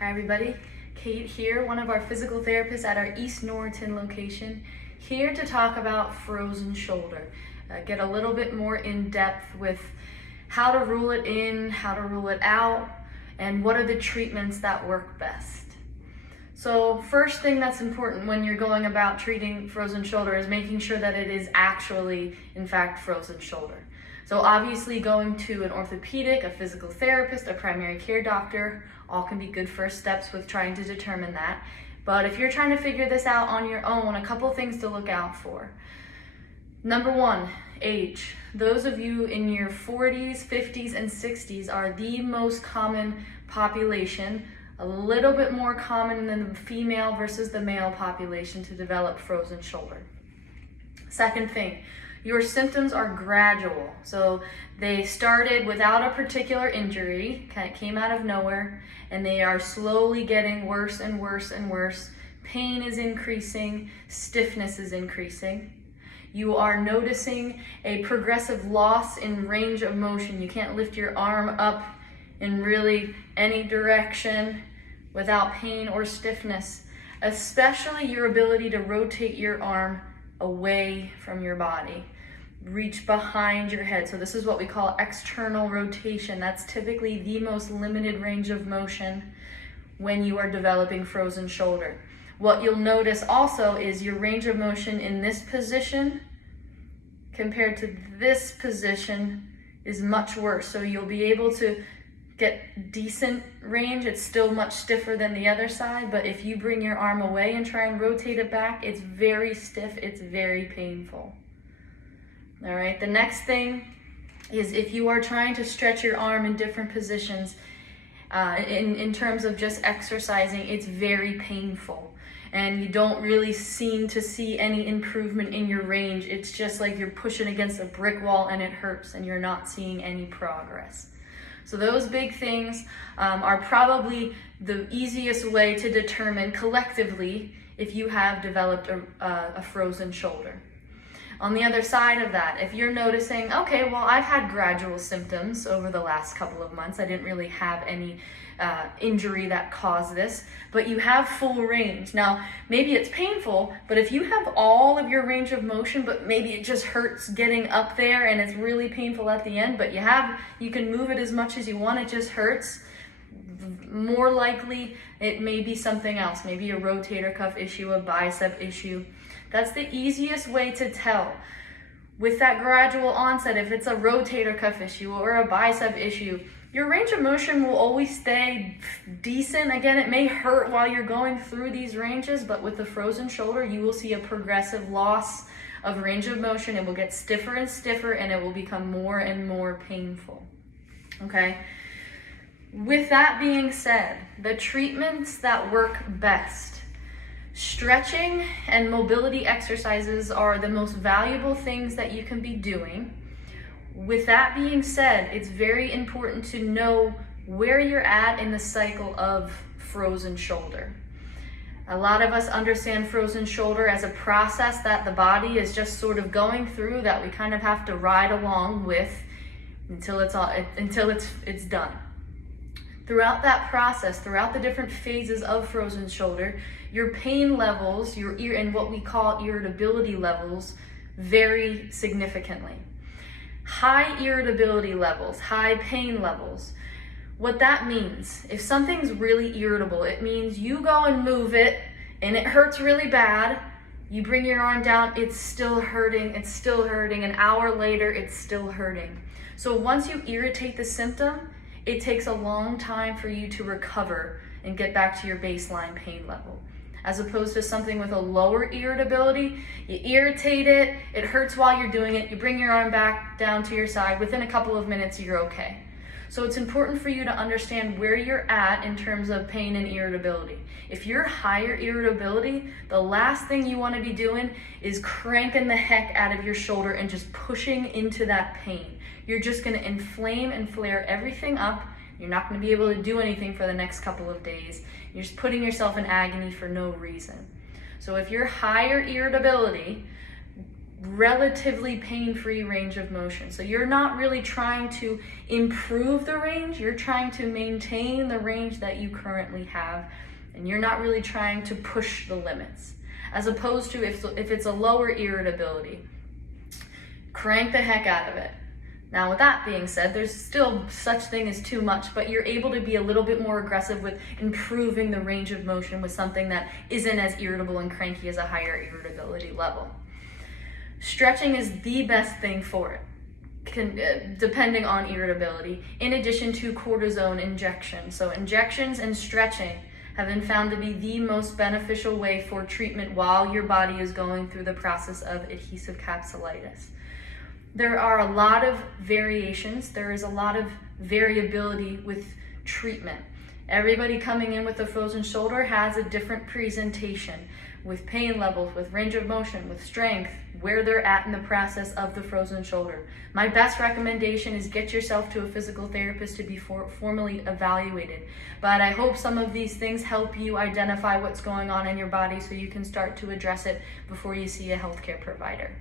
Hi everybody, Kate here, one of our physical therapists at our East Norriton location, here to talk about frozen shoulder. Get a little bit more in depth with how to rule it in, how to rule it out, and what are the treatments that work best. So first thing that's important when you're going about treating frozen shoulder is making sure that it is actually, in fact, frozen shoulder. So obviously going to an orthopedic, a physical therapist, a primary care doctor, all can be good first steps with trying to determine that. But if you're trying to figure this out on your own, a couple things to look out for. Number one, age. Those of you in your 40s, 50s, and 60s are the most common population, a little bit more common than the female versus the male population to develop frozen shoulder. Second thing, your symptoms are gradual. So they started without a particular injury, kind of came out of nowhere, and they are slowly getting worse and worse and worse. Pain is increasing, stiffness is increasing. You are noticing a progressive loss in range of motion. You can't lift your arm up in really any direction without pain or stiffness, especially your ability to rotate your arm away from your body. Reach behind your head. So this is what we call external rotation. That's typically the most limited range of motion when you are developing frozen shoulder. What you'll notice also is your range of motion in this position compared to this position is much worse. So you'll be able to get decent range. It's still much stiffer than the other side, but if you bring your arm away and try and rotate it back, it's very stiff, it's very painful. All right, the next thing is if you are trying to stretch your arm in different positions, in terms of just exercising, it's very painful. And you don't really seem to see any improvement in your range. It's just like you're pushing against a brick wall and it hurts and you're not seeing any progress. So those big things are probably the easiest way to determine collectively if you have developed a frozen shoulder. On the other side of that, if you're noticing, okay, well, I've had gradual symptoms over the last couple of months. I didn't really have any injury that caused this, but you have full range. Now, maybe it's painful, but if you have all of your range of motion, but maybe it just hurts getting up there and it's really painful at the end, but you can move it as much as you want, it just hurts, more likely it may be something else, maybe a rotator cuff issue, a bicep issue. That's the easiest way to tell. With that gradual onset, if it's a rotator cuff issue or a bicep issue, your range of motion will always stay decent. Again, it may hurt while you're going through these ranges, but with the frozen shoulder, you will see a progressive loss of range of motion. It will get stiffer and stiffer, and it will become more and more painful. Okay? With that being said, the treatments that work best, stretching and mobility exercises are the most valuable things that you can be doing. With that being said, it's very important to know where you're at in the cycle of frozen shoulder. A lot of us understand frozen shoulder as a process that the body is just sort of going through, that we kind of have to ride along with until it's done. Throughout that process, throughout the different phases of frozen shoulder, your pain levels, and what we call irritability levels, vary significantly. High irritability levels, high pain levels. What that means, if something's really irritable, it means you go and move it and it hurts really bad. You bring your arm down, it's still hurting, an hour later, it's still hurting. So once you irritate the symptom, it takes a long time for you to recover and get back to your baseline pain level. As opposed to something with a lower irritability, you irritate it, it hurts while you're doing it, you bring your arm back down to your side, within a couple of minutes you're okay. So it's important for you to understand where you're at in terms of pain and irritability. If you're higher irritability, the last thing you want to be doing is cranking the heck out of your shoulder and just pushing into that pain. You're just going to inflame and flare everything up. You're not going to be able to do anything for the next couple of days. You're just putting yourself in agony for no reason. So if you're higher irritability, relatively pain-free range of motion. So you're not really trying to improve the range, you're trying to maintain the range that you currently have, and you're not really trying to push the limits. As opposed to if it's a lower irritability, crank the heck out of it. Now with that being said, there's still such thing as too much, but you're able to be a little bit more aggressive with improving the range of motion with something that isn't as irritable and cranky as a higher irritability level. Stretching is the best thing for it, depending on irritability, in addition to cortisone injections. So injections and stretching have been found to be the most beneficial way for treatment while your body is going through the process of adhesive capsulitis. There are a lot of variations. There is a lot of variability with treatment. Everybody coming in with a frozen shoulder has a different presentation with pain levels, with range of motion, with strength, where they're at in the process of the frozen shoulder. My best recommendation is get yourself to a physical therapist to be formally evaluated. But I hope some of these things help you identify what's going on in your body so you can start to address it before you see a healthcare provider.